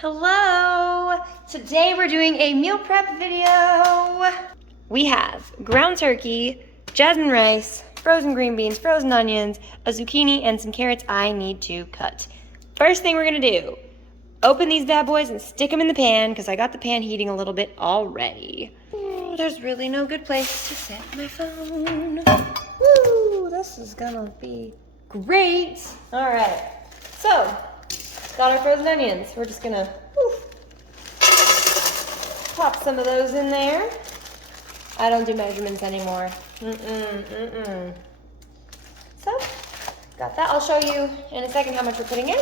Hello! Today we're doing a meal prep video. We have ground turkey, jasmine rice, frozen green beans, frozen onions, a zucchini, and some carrots I need to cut. First thing we're gonna do, open these bad boys and stick them in the pan because I got the pan heating a little bit already. Ooh, there's really no good place to set my phone. Woo, this is gonna be great. All right, so got our frozen onions. We're just gonna pop some of those in there. I don't do measurements anymore. So, got that. I'll show you in a second how much we're putting in.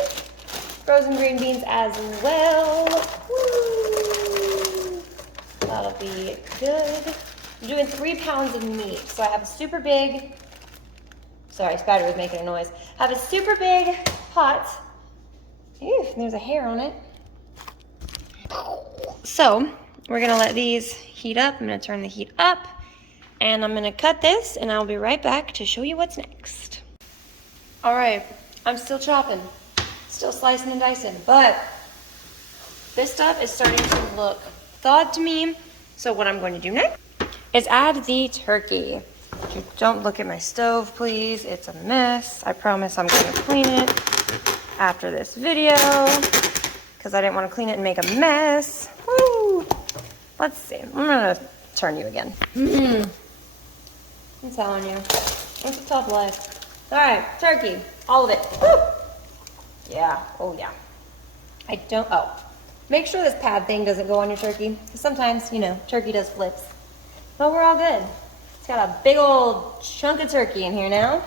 Frozen green beans as well. Woo! That'll be good. I'm doing 3 pounds of meat. So I have a super big, sorry, Spider was making a noise. I have a super big pot. Ew, there's a hair on it. So we're gonna let these heat up. I'm gonna turn the heat up and I'm gonna cut this and I'll be right back to show you what's next. All right, I'm still chopping, still slicing and dicing, but this stuff is starting to look thawed to me. So what I'm going to do next is add the turkey. Don't look at my stove, please. It's a mess. I promise I'm gonna clean it after this video because I didn't want to clean it and make a mess. Woo! Let's see. I'm gonna turn you again. I'm telling you, it's a tough life. All right, turkey, all of it. Woo! Yeah. Oh yeah. I don't. Oh, make sure this pad thing doesn't go on your turkey because sometimes, you know, turkey does flips. But we're all good. It's got a big old chunk of turkey in here now.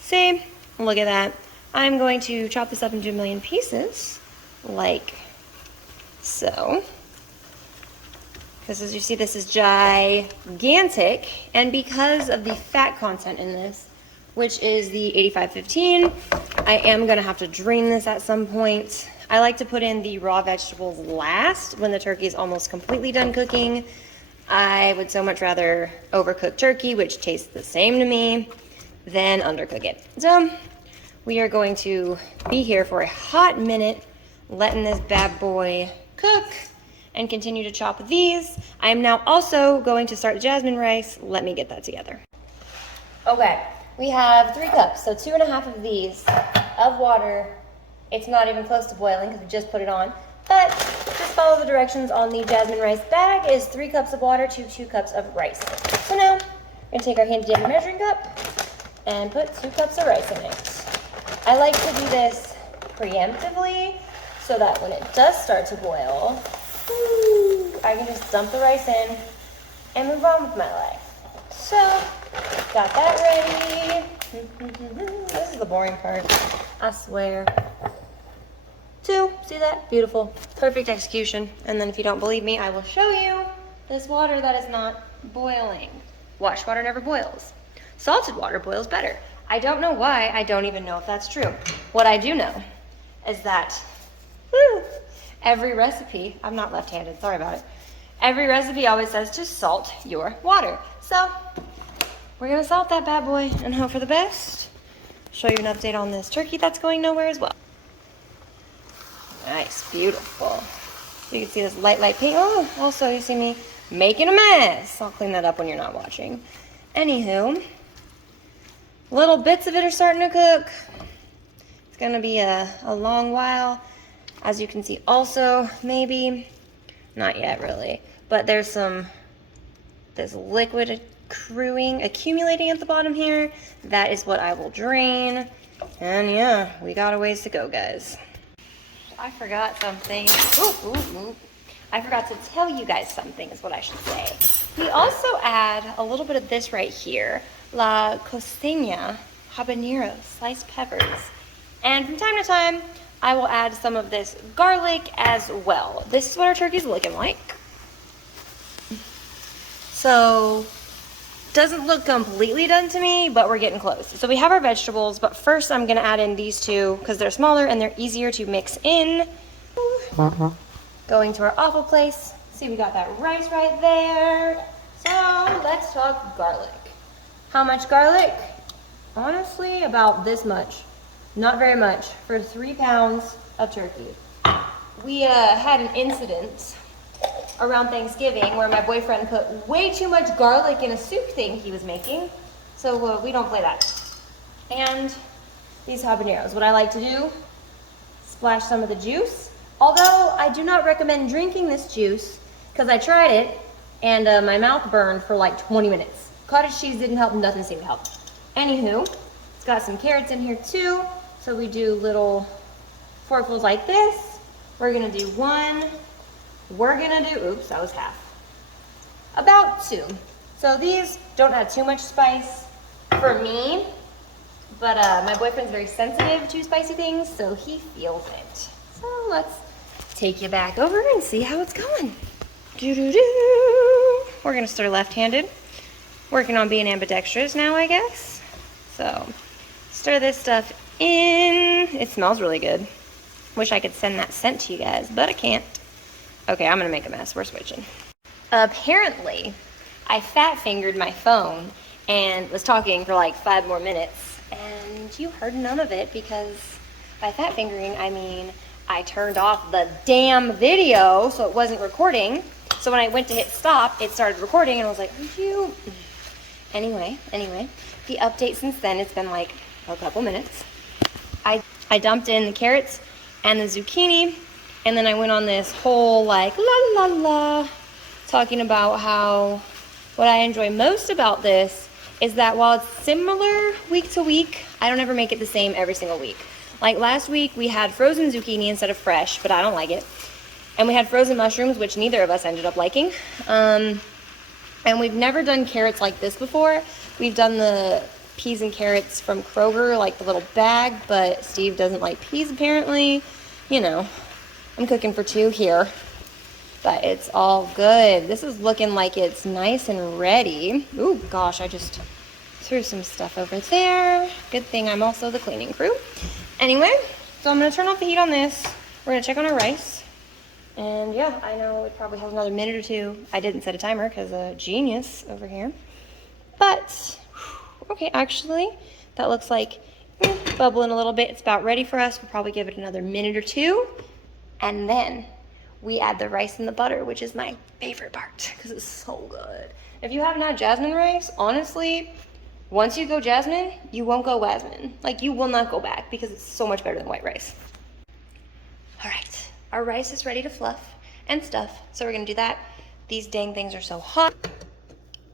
See? Look at that. I'm going to chop this up into 1,000,000 pieces, like so. Because as you see, this is gigantic. And because of the fat content in this, which is the 85/15, I am gonna have to drain this at some point. I like to put in the raw vegetables last when the turkey is almost completely done cooking. I would so much rather overcook turkey, which tastes the same to me, than undercook it. So we are going to be here for a hot minute, letting this bad boy cook and continue to chop these. I am now also going to start the jasmine rice. Let me get that together. Okay, we have 3 cups, so 2.5 of these of water. It's not even close to boiling because we just put it on, but just follow the directions on the jasmine rice bag. Is 3 cups of water to 2 cups of rice. So now we're gonna take our handy dandy measuring cup and put 2 cups of rice in it. I like to do this preemptively so that when it does start to boil, I can just dump the rice in and move on with my life. So, got that ready. This is the boring part, I swear. 2, see that? Beautiful, perfect execution. And then if you don't believe me, I will show you this water that is not boiling. Washed water never boils. Salted water boils better. I don't know why. I don't even know if that's true. What I do know is that every recipe, I'm not left-handed, sorry about it. Every recipe always says to salt your water. So we're gonna salt that bad boy and hope for the best. Show you an update on this turkey that's going nowhere as well. Nice, beautiful. You can see this light pink. Oh, also you see me making a mess. I'll clean that up when you're not watching. Anywho, little bits of it are starting to cook. It's gonna be a long while. As you can see also, maybe, not yet really, but there's this liquid accumulating at the bottom here. That is what I will drain. And yeah, we got a ways to go, guys. I forgot something. I forgot to tell you guys something is what I should say. We also add a little bit of this right here. La costeña habanero, sliced peppers. And from time to time, I will add some of this garlic as well. This is what our turkey's looking like. So, doesn't look completely done to me, but we're getting close. So we have our vegetables, but first I'm gonna add in these 2 because they're smaller and they're easier to mix in. Going to our awful place. See, we got that rice right there. So let's talk garlic. How much garlic? Honestly, about this much. Not very much for 3 pounds of turkey. We had an incident around Thanksgiving where my boyfriend put way too much garlic in a soup thing he was making. So we don't play that. And these habaneros. What I like to do, splash some of the juice. Although I do not recommend drinking this juice because I tried it and my mouth burned for like 20 minutes. Cottage cheese didn't help, nothing seemed to help. Anywho, it's got some carrots in here too. So we do little forkfuls like this. We're gonna do 1. We're gonna do, oops, that was half. About 2. So these don't add too much spice for me, but my boyfriend's very sensitive to spicy things, so he feels it. So let's take you back over and see how it's going. Doo-doo-doo. We're gonna start left-handed. Working on being ambidextrous now, I guess. So stir this stuff in. It smells really good. Wish I could send that scent to you guys, but I can't. Okay, I'm gonna make a mess. We're switching. Apparently, I fat fingered my phone and was talking for like 5 more minutes, and you heard none of it because by fat fingering, I mean I turned off the damn video so it wasn't recording. So when I went to hit stop, it started recording, and I was like, would you? Anyway, the update since then, it's been like a couple minutes. I dumped in the carrots and the zucchini, and then I went on this whole like la la la talking about how what I enjoy most about this is that while it's similar week to week, I don't ever make it the same every single week. Like last week we had frozen zucchini instead of fresh, but I don't like it. And we had frozen mushrooms, which neither of us ended up liking. And we've never done carrots like this before. We've done the peas and carrots from Kroger, like the little bag, but Steve doesn't like peas apparently. You know, I'm cooking for 2 here, but it's all good. This is looking like it's nice and ready. Ooh, gosh, I just threw some stuff over there. Good thing I'm also the cleaning crew. Anyway, so I'm gonna turn off the heat on this. We're gonna check on our rice. And yeah, I know it probably has another minute or 2. I didn't set a timer because a genius over here. But, okay, actually, that looks like bubbling a little bit. It's about ready for us. We'll probably give it another minute or 2. And then we add the rice and the butter, which is my favorite part because it's so good. If you haven't had jasmine rice, honestly, once you go jasmine, you won't go wasmine. Like, you will not go back because it's so much better than white rice. All right. Our rice is ready to fluff and stuff, so we're gonna do that. These dang things are so hot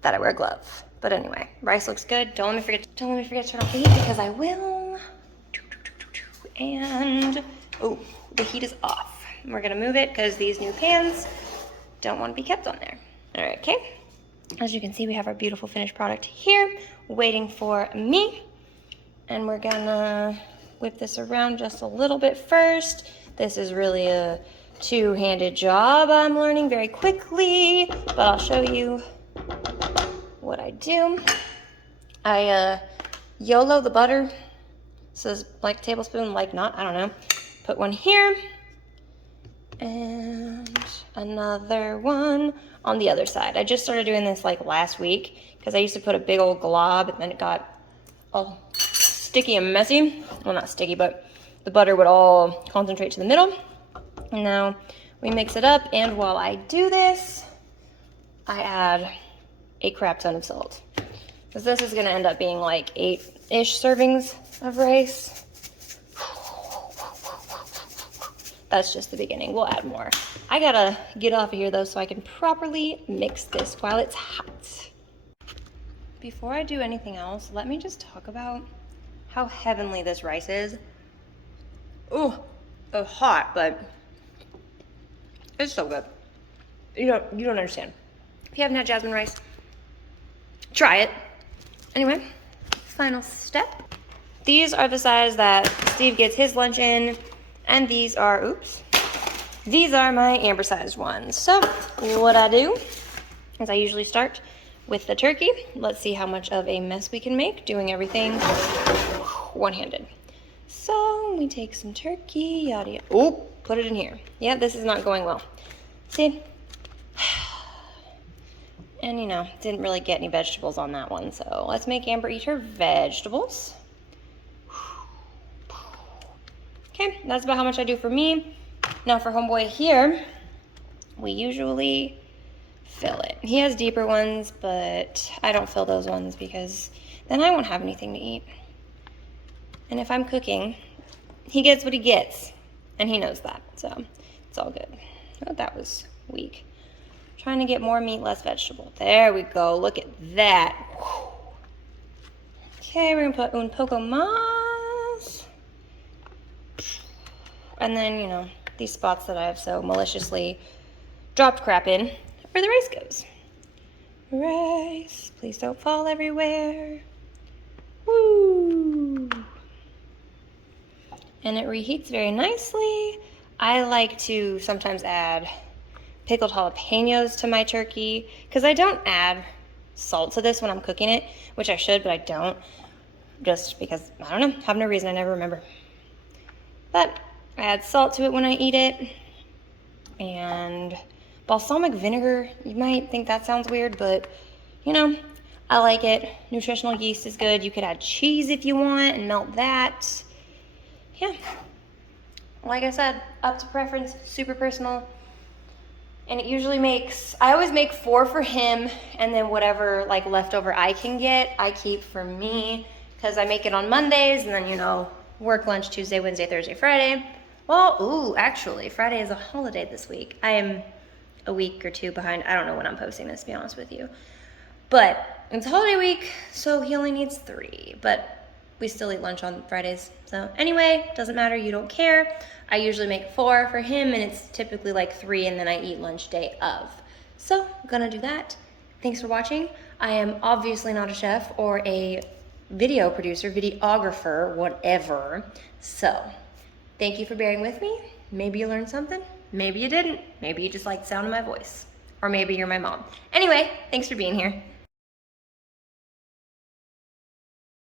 that I wear a glove. But anyway, rice looks good. Don't let me forget to turn off the heat because I will. And, oh, the heat is off. We're gonna move it because these new pans don't want to be kept on there. All right, okay. As you can see, we have our beautiful finished product here waiting for me. And we're gonna whip this around just a little bit first. This is really a 2-handed job I'm learning very quickly, but I'll show you what I do. I YOLO the butter. Says like tablespoon, like not, I don't know. Put one here and another one on the other side. I just started doing this like last week because I used to put a big old glob and then it got all sticky and messy. Well, not sticky, but the butter would all concentrate to the middle. And now we mix it up, and while I do this, I add a crap ton of salt. Because this is gonna end up being like 8-ish servings of rice. That's just the beginning, we'll add more. I gotta get off of here though so I can properly mix this while it's hot. Before I do anything else, let me just talk about how heavenly this rice is. Ooh, it's hot, but it's so good. You don't understand. If you haven't had jasmine rice, try it. Anyway, final step. These are the size that Steve gets his lunch in, and these are, these are my amber sized ones. So what I do is I usually start with the turkey. Let's see how much of a mess we can make doing everything one-handed. So we take some turkey, yada yada. Oh, put it in here. Yeah, this is not going well. See? And you know, didn't really get any vegetables on that one. So let's make Amber eat her vegetables. Okay, that's about how much I do for me. Now for homeboy here, we usually fill it. He has deeper ones, but I don't fill those ones because then I won't have anything to eat. And if I'm cooking, he gets what he gets, and he knows that, so it's all good. Oh, that was weak. Trying to get more meat, less vegetable. There we go, look at that. Whew. Okay, we're gonna put un poco más. And then, you know, these spots that I have so maliciously dropped crap in, where the rice goes. Rice, please don't fall everywhere. Woo! And it reheats very nicely. I like to sometimes add pickled jalapenos to my turkey because I don't add salt to this when I'm cooking it, which I should, but I don't. Just because, I don't know, have no reason, I never remember. But I add salt to it when I eat it. And balsamic vinegar, you might think that sounds weird, but you know, I like it. Nutritional yeast is good. You could add cheese if you want and melt that. Yeah, like I said, up to preference, super personal. And it usually makes, I always make 4 for him, and then whatever like leftover I can get, I keep for me, because I make it on Mondays, and then, you know, work lunch Tuesday, Wednesday, Thursday, Friday. Well, ooh, actually, Friday is a holiday this week. I am a week or 2 behind. I don't know when I'm posting this, to be honest with you. But it's a holiday week, so he only needs 3. But we still eat lunch on Fridays. So anyway, doesn't matter, you don't care. I usually make 4 for him, and it's typically like 3, and then I eat lunch day of. So I'm gonna do that. Thanks for watching. I am obviously not a chef or a video producer, videographer, whatever. So thank you for bearing with me. Maybe you learned something, maybe you didn't. Maybe you just liked the sound of my voice. Or maybe you're my mom. Anyway, thanks for being here.